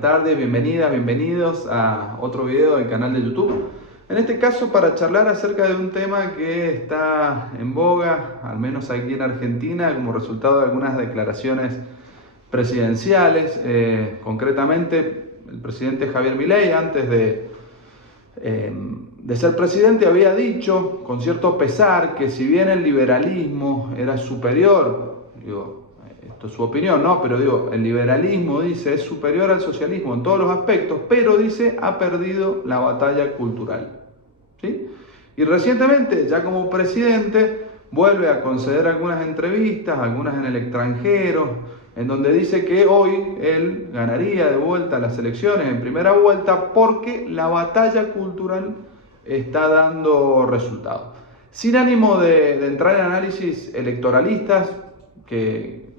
Buenas tardes, bienvenidas, bienvenidos a otro video del canal de YouTube. En este caso para charlar acerca de un tema que está en boga, al menos aquí en Argentina, como resultado de algunas declaraciones presidenciales. Concretamente, el presidente Javier Milei, antes de ser presidente, había dicho con cierto pesar que si bien el liberalismo era superior, esto es su opinión, ¿no? Pero el liberalismo, dice, es superior al socialismo en todos los aspectos, pero dice, ha perdido la batalla cultural, ¿sí? Y recientemente, ya como presidente, vuelve a conceder algunas entrevistas, algunas en el extranjero, en donde dice que hoy él ganaría de vuelta las elecciones en primera vuelta porque la batalla cultural está dando resultados. Sin ánimo de entrar en análisis electoralistas, que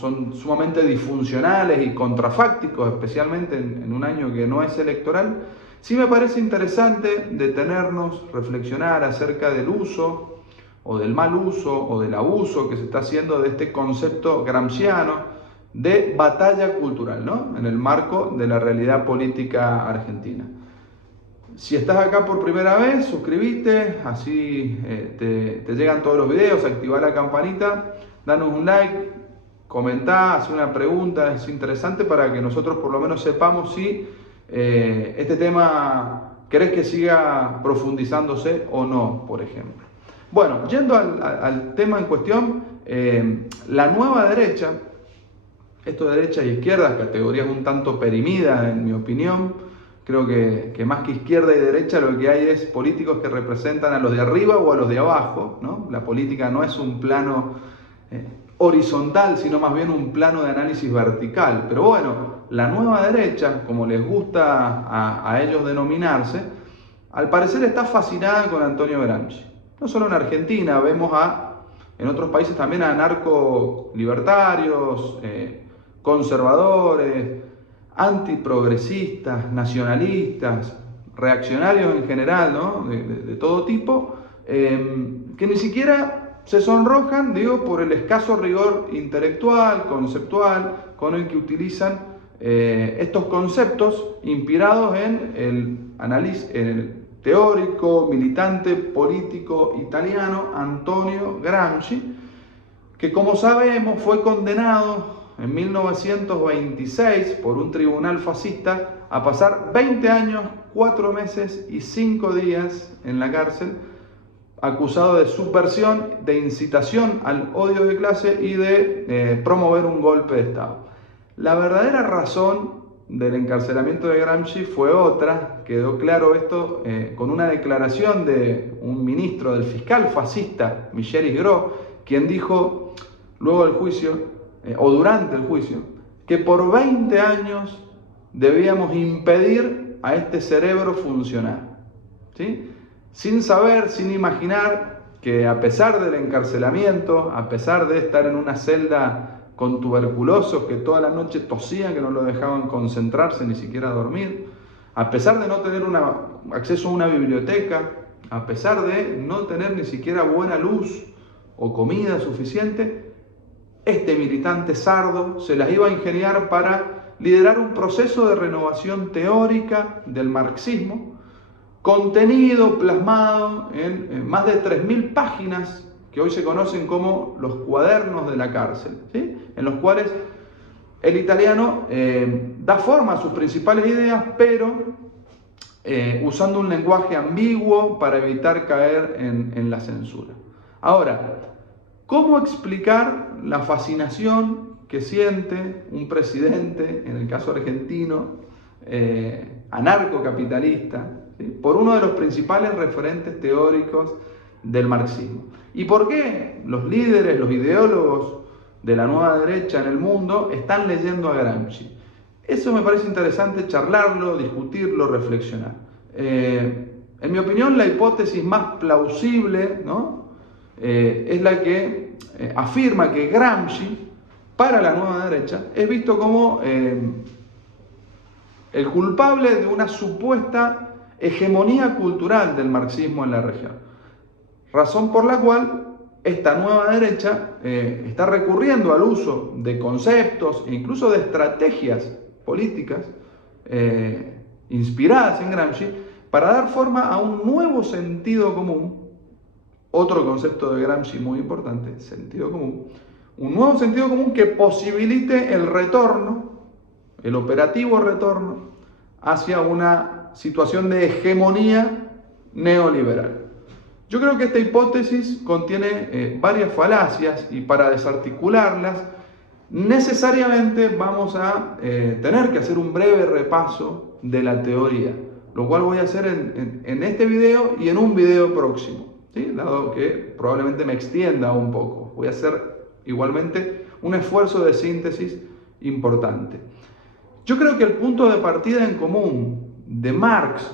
son sumamente disfuncionales y contrafácticos, especialmente en un año que no es electoral, sí me parece interesante detenernos, reflexionar acerca del uso o del mal uso o del abuso que se está haciendo de este concepto gramsciano de batalla cultural, ¿no? En el marco de la realidad política argentina. Si estás acá por primera vez, suscríbete, así te llegan todos los videos, activa la campanita, danos un like, comentá, haz una pregunta, es interesante para que nosotros por lo menos sepamos si este tema querés que siga profundizándose o no, por ejemplo. Bueno, yendo al tema en cuestión, la nueva derecha, esto de derecha e izquierda, categorías un tanto perimidas en mi opinión. Creo que más que izquierda y derecha lo que hay es políticos que representan a los de arriba o a los de abajo, ¿no? La política no es un plano horizontal, sino más bien un plano de análisis vertical. Pero bueno, la nueva derecha, como les gusta a ellos denominarse, al parecer está fascinada con Antonio Gramsci. No solo en Argentina, vemos en otros países también a narco-libertarios, conservadores, antiprogresistas, nacionalistas, reaccionarios en general, ¿no? de todo tipo, que ni siquiera se sonrojan, por el escaso rigor intelectual, conceptual, con el que utilizan estos conceptos inspirados en el análisis, en el teórico, militante, político italiano Antonio Gramsci, que como sabemos fue condenado en 1926 por un tribunal fascista a pasar 20 años, 4 meses y 5 días en la cárcel, acusado de subversión, de incitación al odio de clase y de promover un golpe de Estado. La verdadera razón del encarcelamiento de Gramsci fue otra, quedó claro esto con una declaración de un ministro del fiscal fascista, Michelis Gros, quien dijo luego del juicio, o durante el juicio, que por 20 años debíamos impedir a este cerebro funcionar, ¿sí? Sin saber, sin imaginar que a pesar del encarcelamiento, a pesar de estar en una celda con tuberculosos que toda la noche tosían, que no lo dejaban concentrarse ni siquiera dormir, a pesar de no tener acceso a una biblioteca, a pesar de no tener ni siquiera buena luz o comida suficiente, este militante sardo se las iba a ingeniar para liderar un proceso de renovación teórica del marxismo, contenido, plasmado en más de 3.000 páginas que hoy se conocen como los cuadernos de la cárcel, ¿sí? En los cuales el italiano da forma a sus principales ideas, pero usando un lenguaje ambiguo para evitar caer en la censura. Ahora, ¿cómo explicar la fascinación que siente un presidente, en el caso argentino, anarcocapitalista, ¿sí?, por uno de los principales referentes teóricos del marxismo? ¿Y por qué los líderes, los ideólogos de la nueva derecha en el mundo están leyendo a Gramsci? Eso me parece interesante charlarlo, discutirlo, reflexionar. En mi opinión, la hipótesis más plausible, ¿no?, es la que afirma que Gramsci, para la nueva derecha, es visto como el culpable de una supuesta hegemonía cultural del marxismo en la región. Razón por la cual esta nueva derecha está recurriendo al uso de conceptos e incluso de estrategias políticas inspiradas en Gramsci, para dar forma a un nuevo sentido común. Otro concepto de Gramsci muy importante, sentido común. Un nuevo sentido común que posibilite el retorno, el operativo retorno, hacia una situación de hegemonía neoliberal. Yo creo que esta hipótesis contiene varias falacias y para desarticularlas necesariamente vamos a tener que hacer un breve repaso de la teoría, lo cual voy a hacer en este video y en un video próximo, ¿sí? Dado que probablemente me extienda un poco. Voy a hacer igualmente un esfuerzo de síntesis importante. Yo creo que el punto de partida en común de Marx,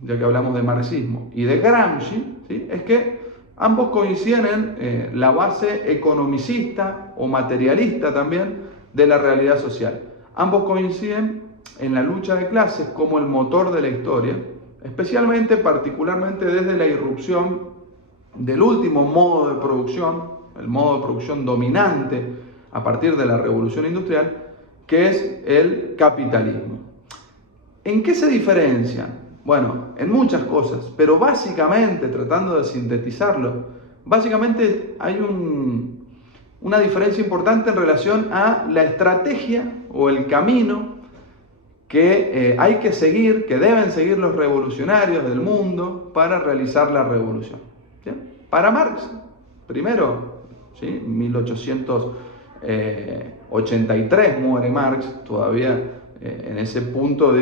ya que hablamos de marxismo, y de Gramsci, ¿sí?, es que ambos coinciden en la base economicista o materialista también de la realidad social. Ambos coinciden en la lucha de clases como el motor de la historia, particularmente desde la irrupción del último modo de producción, el modo de producción dominante a partir de la revolución industrial, que es el capitalismo. ¿En qué se diferencian? Bueno, en muchas cosas, pero básicamente, tratando de sintetizarlo, básicamente hay una diferencia importante en relación a la estrategia o el camino que hay que seguir, que deben seguir los revolucionarios del mundo para realizar la revolución. ¿Sí? Para Marx, primero, ¿sí?, 1883 muere Marx, todavía en ese punto,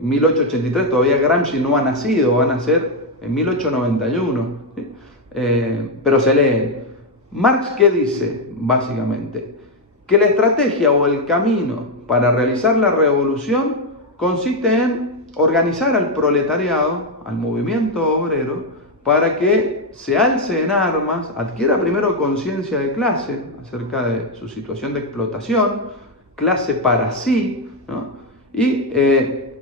1883 todavía Gramsci no ha nacido, va a nacer en 1891, ¿sí? Pero se lee. Marx, ¿qué dice? Básicamente, que la estrategia o el camino para realizar la revolución consiste en organizar al proletariado, al movimiento obrero, para que se alce en armas, adquiera primero conciencia de clase acerca de su situación de explotación, clase para sí, ¿no?, y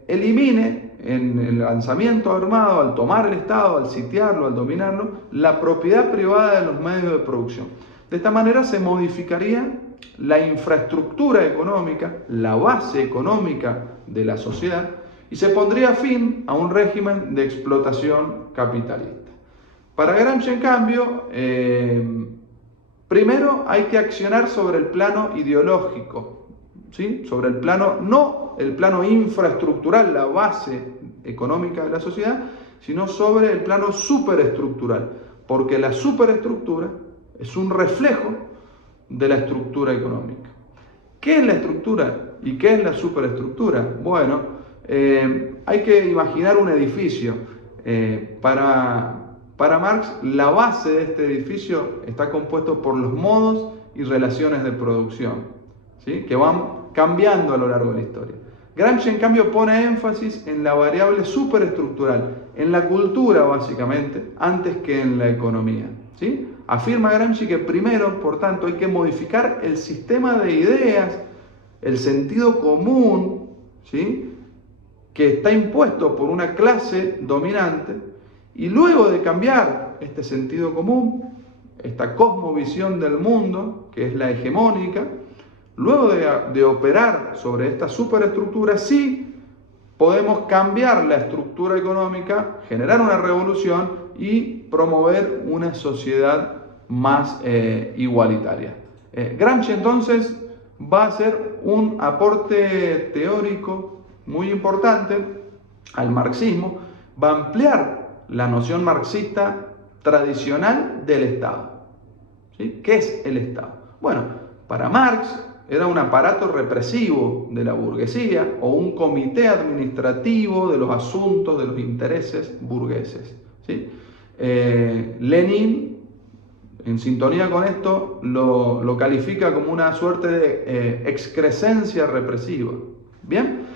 elimine en el lanzamiento armado, al tomar el Estado, al sitiarlo, al dominarlo, la propiedad privada de los medios de producción. De esta manera se modificaría la infraestructura económica, la base económica de la sociedad, y se pondría fin a un régimen de explotación capitalista. Para Gramsci, en cambio, primero hay que accionar sobre el plano ideológico, ¿sí?, sobre el plano, no el plano infraestructural, la base económica de la sociedad, sino sobre el plano superestructural, porque la superestructura es un reflejo de la estructura económica. ¿Qué es la estructura y qué es la superestructura? Bueno, hay que imaginar un edificio. Para Marx, la base de este edificio está compuesto por los modos y relaciones de producción, ¿sí?, que van cambiando a lo largo de la historia. Gramsci, en cambio, pone énfasis en la variable superestructural, en la cultura, básicamente, antes que en la economía, ¿sí? Afirma Gramsci que primero, por tanto, hay que modificar el sistema de ideas, el sentido común, ¿sí?, que está impuesto por una clase dominante, y luego de cambiar este sentido común, esta cosmovisión del mundo, que es la hegemónica, luego de operar sobre esta superestructura, sí podemos cambiar la estructura económica, generar una revolución y promover una sociedad más igualitaria. Gramsci entonces va a hacer un aporte teórico muy importante al marxismo, va a ampliar la noción marxista tradicional del Estado. ¿Sí? ¿Qué es el Estado? Bueno, para Marx era un aparato represivo de la burguesía o un comité administrativo de los asuntos, de los intereses burgueses, ¿sí? Lenin, en sintonía con esto, lo califica como una suerte de excrescencia represiva. ¿Bien?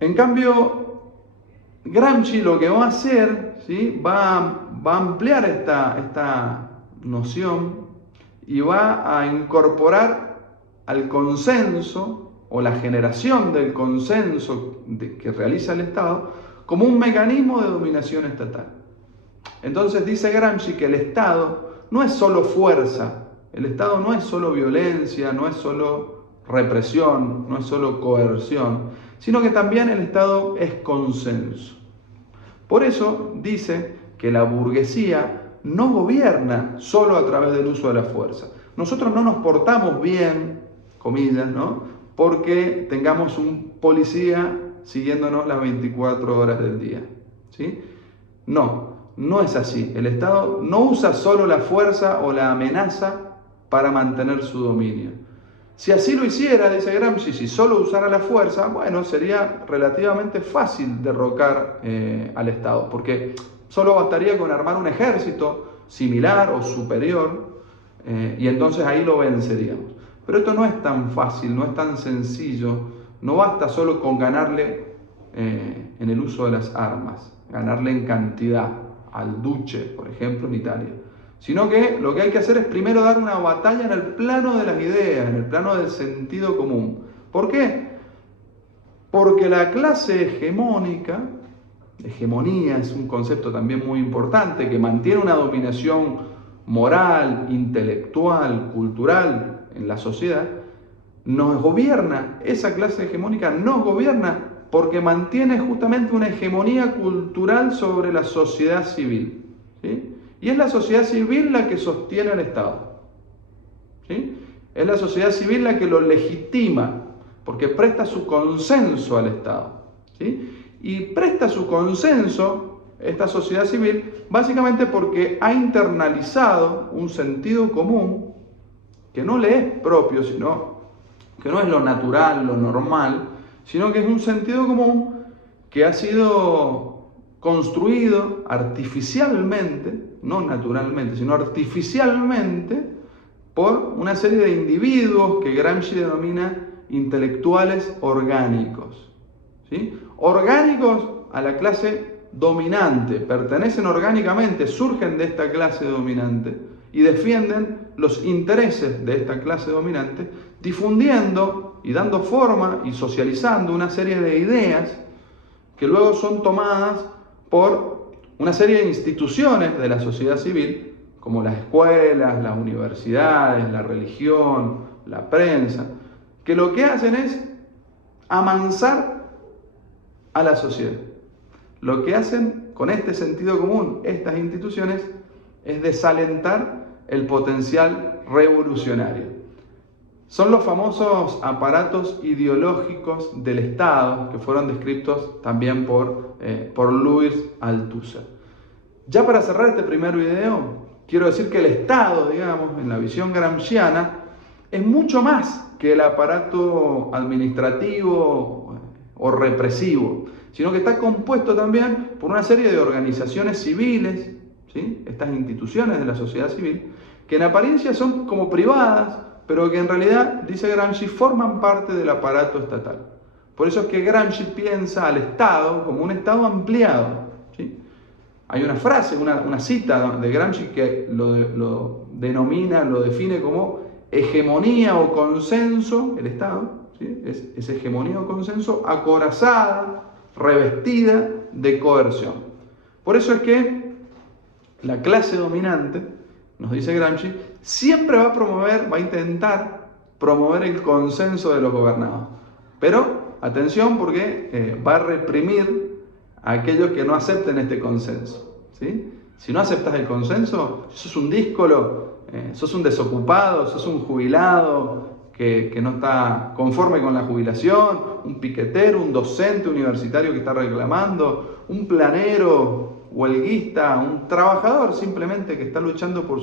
En cambio, Gramsci lo que va a hacer, ¿sí?, va a ampliar esta noción y va a incorporar al consenso o la generación del consenso que realiza el Estado como un mecanismo de dominación estatal. Entonces dice Gramsci que el Estado no es solo fuerza, el Estado no es solo violencia, no es solo represión, no es solo coerción, sino que también el Estado es consenso. Por eso dice que la burguesía no gobierna solo a través del uso de la fuerza. Nosotros no nos portamos bien, comillas, ¿no?, porque tengamos un policía siguiéndonos las 24 horas del día, ¿sí? No es así. El Estado no usa solo la fuerza o la amenaza para mantener su dominio. Si así lo hiciera, dice Gramsci, si solo usara la fuerza, bueno, sería relativamente fácil derrocar al Estado, porque solo bastaría con armar un ejército similar o superior, y entonces ahí lo venceríamos. Pero esto no es tan fácil, no es tan sencillo, no basta solo con ganarle en el uso de las armas, ganarle en cantidad al duce, por ejemplo, en Italia, sino que lo que hay que hacer es primero dar una batalla en el plano de las ideas, en el plano del sentido común. ¿Por qué? Porque la clase hegemónica, hegemonía es un concepto también muy importante, que mantiene una dominación moral, intelectual, cultural en la sociedad, nos gobierna, esa clase hegemónica nos gobierna porque mantiene justamente una hegemonía cultural sobre la sociedad civil, ¿sí? Y es la sociedad civil la que sostiene al Estado, ¿sí? Es la sociedad civil la que lo legitima, porque presta su consenso al Estado, ¿sí? Y presta su consenso esta sociedad civil básicamente porque ha internalizado un sentido común que no le es propio, sino que no es lo natural, lo normal, sino que es un sentido común que ha sido construido artificialmente, no naturalmente, sino artificialmente, por una serie de individuos que Gramsci denomina intelectuales orgánicos, ¿sí? Orgánicos a la clase dominante, pertenecen orgánicamente, surgen de esta clase dominante y defienden los intereses de esta clase dominante, difundiendo y dando forma y socializando una serie de ideas que luego son tomadas por una serie de instituciones de la sociedad civil, como las escuelas, las universidades, la religión, la prensa, que lo que hacen es amansar a la sociedad. Lo que hacen con este sentido común estas instituciones es desalentar el potencial revolucionario. Son los famosos aparatos ideológicos del Estado que fueron descritos también por Louis Althusser. Ya para cerrar este primer video, quiero decir que el Estado, digamos, en la visión gramsciana, es mucho más que el aparato administrativo o represivo, sino que está compuesto también por una serie de organizaciones civiles, ¿sí? Estas instituciones de la sociedad civil, que en apariencia son como privadas, pero que en realidad, dice Gramsci, forman parte del aparato estatal. Por eso es que Gramsci piensa al Estado como un Estado ampliado, ¿sí? Hay una frase, una cita de Gramsci que lo denomina, lo define como hegemonía o consenso, el Estado, ¿sí? Es hegemonía o consenso acorazada, revestida de coerción. Por eso es que la clase dominante, nos dice Gramsci, siempre va a intentar promover el consenso de los gobernados. Pero, atención, porque va a reprimir a aquellos que no acepten este consenso, ¿sí? Si no aceptas el consenso, sos un díscolo, sos un desocupado, sos un jubilado que no está conforme con la jubilación, un piquetero, un docente universitario que está reclamando, un planero huelguista, un trabajador simplemente que está luchando por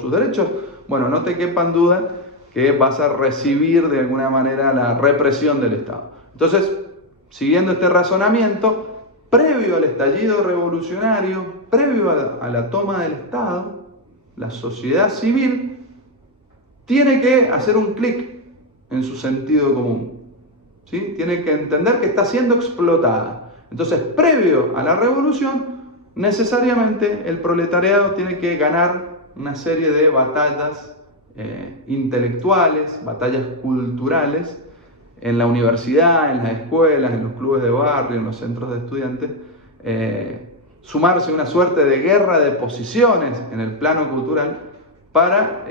sus derechos. Bueno, no te quepan duda que vas a recibir de alguna manera la represión del Estado. Entonces, siguiendo este razonamiento, previo al estallido revolucionario, previo a la toma del Estado, la sociedad civil tiene que hacer un clic en su sentido común, ¿sí? Tiene que entender que está siendo explotada. Entonces, previo a la revolución, necesariamente el proletariado tiene que ganar una serie de batallas intelectuales, batallas culturales, en la universidad, en las escuelas, en los clubes de barrio, en los centros de estudiantes, sumarse a una suerte de guerra de posiciones en el plano cultural para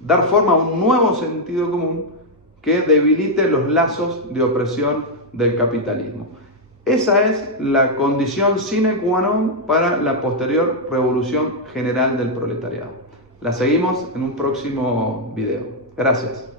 dar forma a un nuevo sentido común que debilite los lazos de opresión del capitalismo. Esa es la condición sine qua non para la posterior revolución general del proletariado. La seguimos en un próximo video. Gracias.